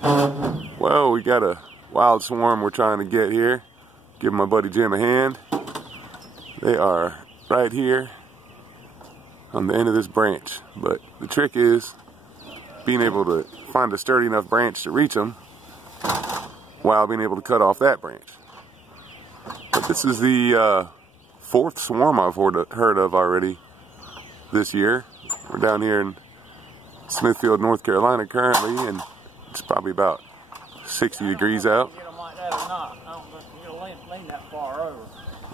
Well, we got a wild swarm we're trying to get here. Give my buddy Jim a hand. They are right here on the end of this branch. But the trick is being able to find a sturdy enough branch to reach them while being able to cut off that branch. But this is the fourth swarm I've heard of already this year. We're down here in Smithfield, North Carolina currently, and it's probably about 60 degrees out.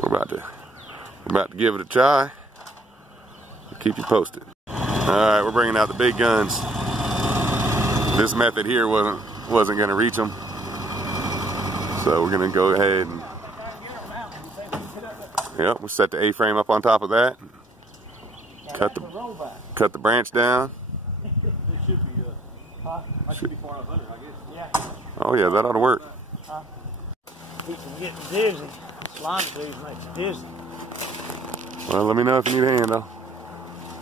We're about to give it a try. I'll keep you posted. Alright, we're bringing out the big guns. This method here wasn't going to reach them. So we're going to go ahead and we'll set the A-frame up on top of that. Cut the branch down. Oh yeah, that ought to work. Keeps them getting dizzy. Slime disease makes you dizzy. Well, let me know if you need a hand. I'll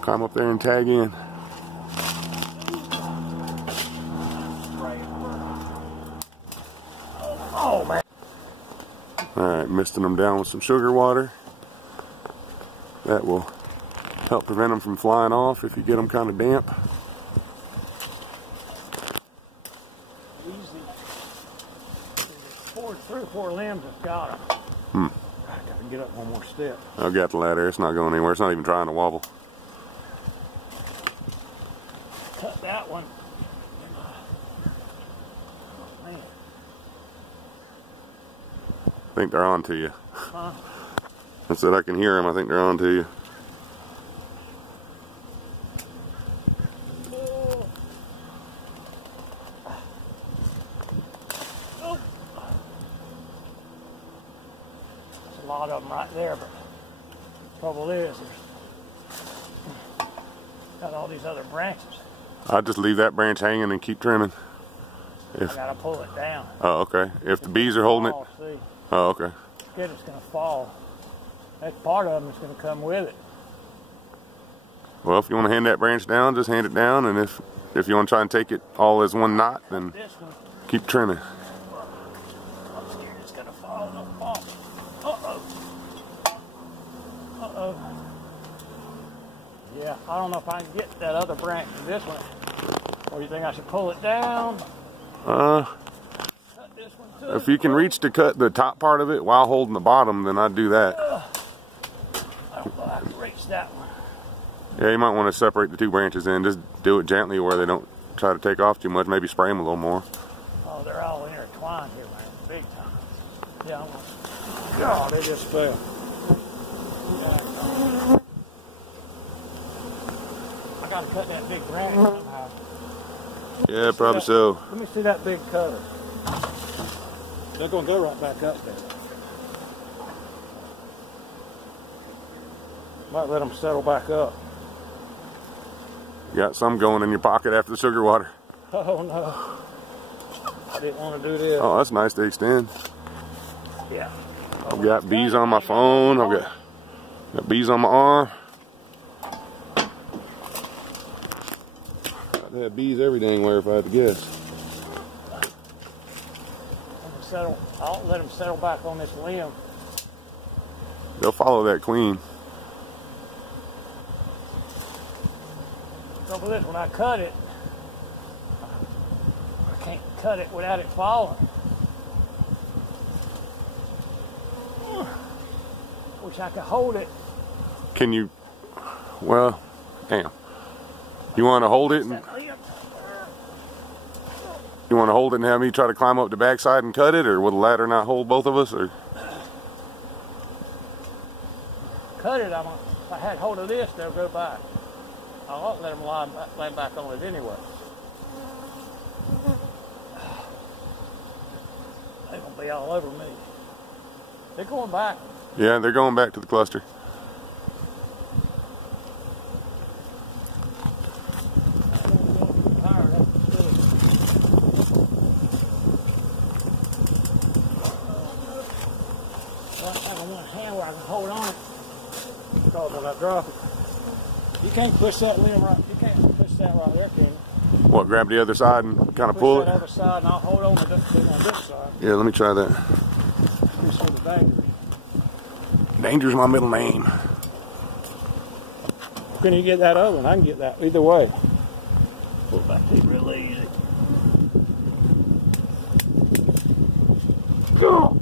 climb up there and tag in. Oh man! Alright, misting them down with some sugar water. That will help prevent them from flying off if you get them kind of damp. Three or four limbs have got them. I gotta get up one more step. I've got the ladder. It's not going anywhere. It's not even trying to wobble. Cut that one. Oh, man. I think they're on to you. Huh? I said I can hear them. I think they're on to you. A lot of them right there, but the trouble is there's got all these other branches. I'll just leave that branch hanging and keep trimming. I gotta pull it down. Oh, okay. If the bees are holding it. See? Oh, okay. Scared it's gonna fall. That part of them is gonna come with it. Well, if you want to hand that branch down, just hand it down, and if you want to try and take it all as one knot, then keep trimming. I'm scared it's gonna fall. Don't fall. Uh-oh. Yeah, I don't know if I can get that other branch to this one. Or do you think I should pull it down? Cut this one too. If you can reach to cut the top part of it while holding the bottom, then I'd do that. I don't know if I can reach that one. Yeah, you might want to separate the two branches in. Just do it gently where they don't try to take off too much. Maybe spray them a little more. Oh, they're all intertwined here, man. Big time. Yeah, God, they just fell. I gotta cut that big branch somehow. Yeah, probably so. Let me see that big cutter. They're gonna go right back up there. Might let them settle back up. You got some going in your pocket after the sugar water. Oh no. I didn't want to do this. Oh, that's nice to extend. Yeah. I've got bees on my phone. I've got bees on my arm. I'd have bees every dang where if I had to guess. I'll let them settle back on this limb. They'll follow that queen. The trouble is, when I cut it, I can't cut it without it falling. Wish I could hold it. Can you? Well, damn. You want to hold it? You want to hold it and have me try to climb up the backside and cut it, or will the ladder not hold both of us? Or cut it. If I had hold of this, they'll go back. I won't let them lay back on it anyway. They're gonna be all over me. They're going back. Yeah, they're going back to the cluster. Where I can hold on it because when I drop it, you can't push that limb right. You can't push that right there, can you? What, grab the other side and kind of pull it? Push that other side, and I'll hold on to this on this side. Yeah, let me try that. This is the danger. Danger's my middle name. Can you get that other one? I can get that either way. Pull it back in real easy. Go!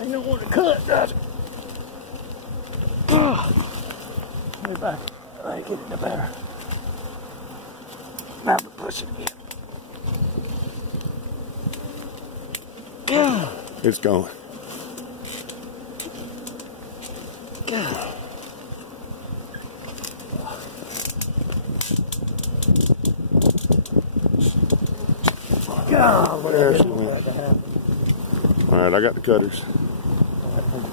Ain't no one to cut, does it? Get it back. All right, get it in the better. Now to push it again. Yeah. It's going. Yeah. God, what There's a the that to happen. Alright, I got the cutters. The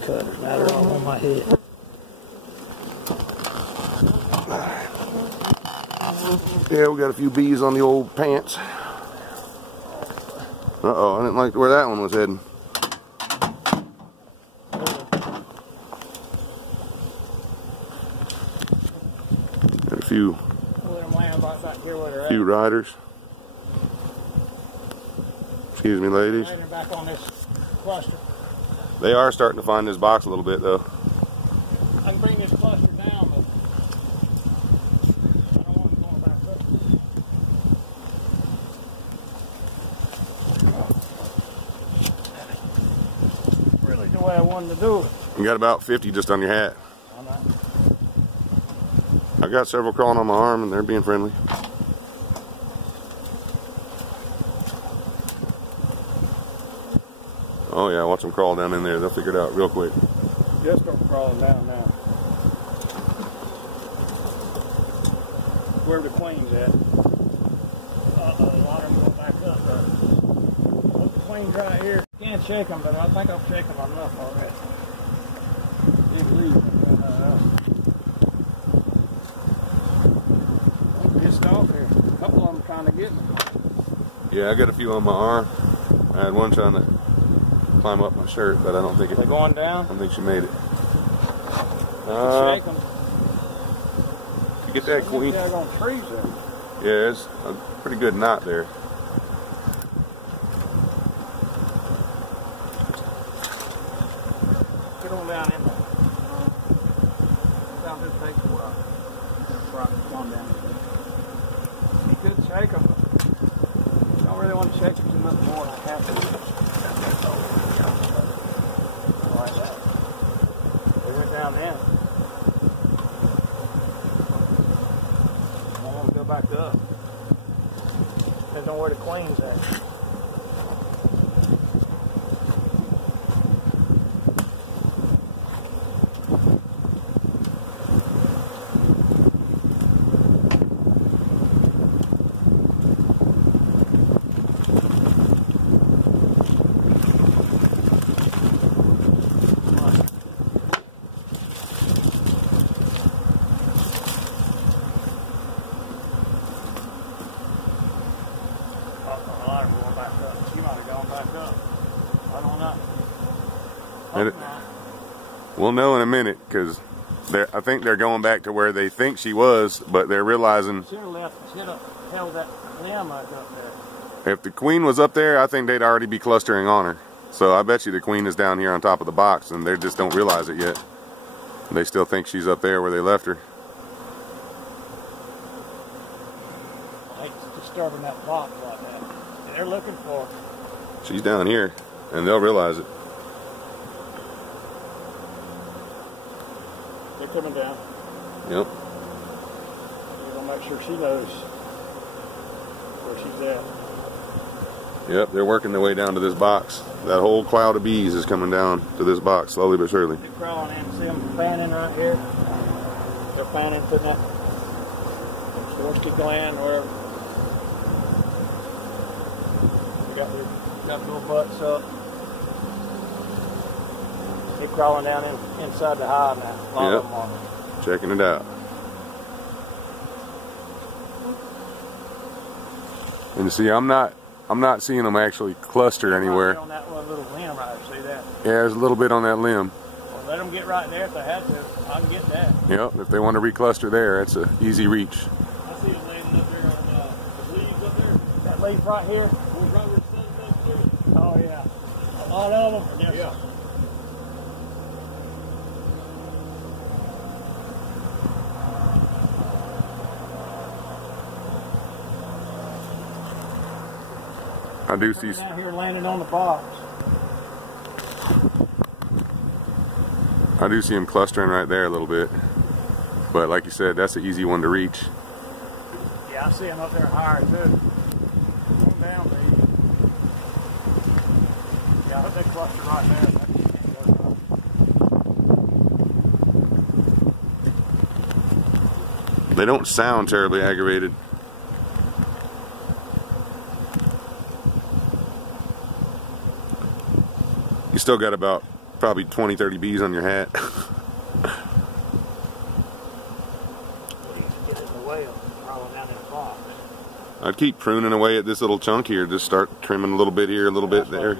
cutters, now they're all on my head. Yeah, we got a few bees on the old pants. Uh-oh, I didn't like where that one was heading. Got a few riders. Excuse me, ladies. Back on this cluster. They are starting to find this box a little bit, though. I can bring this cluster down, but I don't want it going back up. Really the way I wanted to do it. You got about 50 just on your hat. I got several crawling on my arm, and they're being friendly. Oh yeah, watch them crawl down in there. They'll figure it out real quick. Just start crawling down now. Where the queen's at. The water's going back up. Put the queens right here. Can't shake them, but I think I've shaken them enough already. Didn't leave them. I'm pissed off here. A couple of them trying to get me. Yeah, I got a few on my arm. I had one trying to climb up my shirt, but I don't think it. They going down? I don't think she made it. Shake them. You get that queen? They're going to freeze there. Yeah, it's a pretty good knot there. Get on down in there. Down this takes a while. Come down here. You could shake them, but I don't really want to shake them too much more than I have to. Like that. They went down in. I want to go back up. Depends on where the queen's at. We'll know in a minute, because I think they're going back to where they think she was, but they're realizing should have held that limb up there. If the queen was up there, I think they'd already be clustering on her. So I bet you the queen is down here on top of the box, and they just don't realize it yet. They still think she's up there where they left her. I hate disturbing that box like that. They're looking for her. She's down here, and they'll realize it. They're coming down. Yep. We're going to make sure she knows where she's at. Yep, they're working their way down to this box. That whole cloud of bees is coming down to this box, slowly but surely. They're crawling in. See them fanning right here? They're fanning, putting that Swarovski gland, wherever. They got little butts up. They're crawling down inside the hive now. Yep. Checking it out. And you see, I'm not seeing them actually cluster anywhere. On that one little limb right there, see that? Yeah, there's a little bit on that limb. Well, let them get right there if they had to. I can get that. Yep, if they want to recluster there, it's an easy reach. I see them laying up there on the leaves leaf right here? Oh yeah. A lot of them? Yes. Yeah. I do see. Down here landing on the box. I do see them clustering right there a little bit. But like you said, that's an easy one to reach. Yeah, I see them up there higher too. Going down, baby. Yeah, I hope they cluster right there. They don't sound terribly aggravated. You still got about probably 20-30 bees on your hat. I'd keep pruning away at this little chunk here. Just start trimming a little bit here, a little bit there.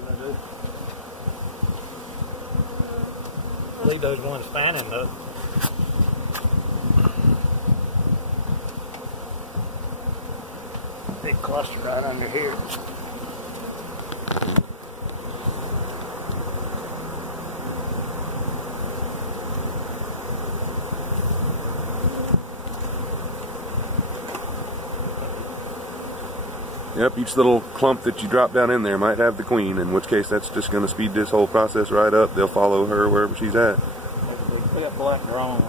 Leave those ones fanning though. Big cluster right under here. Yep, each little clump that you drop down in there might have the queen, in which case that's just going to speed this whole process right up. They'll follow her wherever she's at. Put that black drone.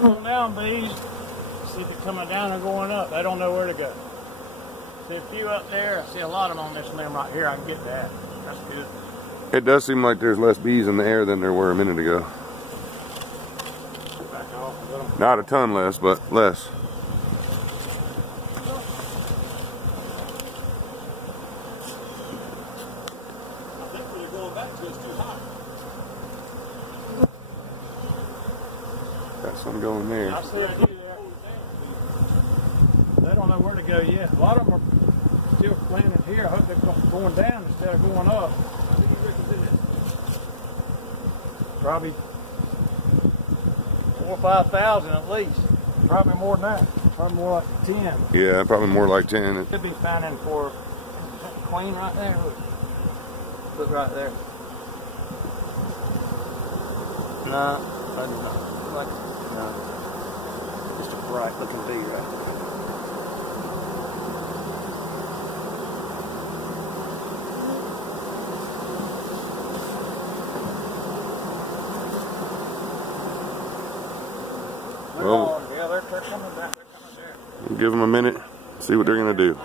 Come down, bees. See if they're coming down or going up. They don't know where to go. See a few up there. I see a lot of them on this limb right here. I can get that. That's good. It does seem like there's less bees in the air than there were a minute ago. Not a ton less, but less. I think we're going back to it's too hot. Got some going there. I see a few there. They don't know where to go yet. A lot of them are still planted here. I hope they're going down instead of going up. How many you reckon it? Probably 4,000 or 5,000 at least. Probably more than that. Probably more like 10. Yeah, probably more like 10. It could be fanning for queen right there. Look right there. No, no. Just a bright looking bee right there. Well, yeah, they're coming back. They're coming there. we'll give them a minute, see what they're going to do.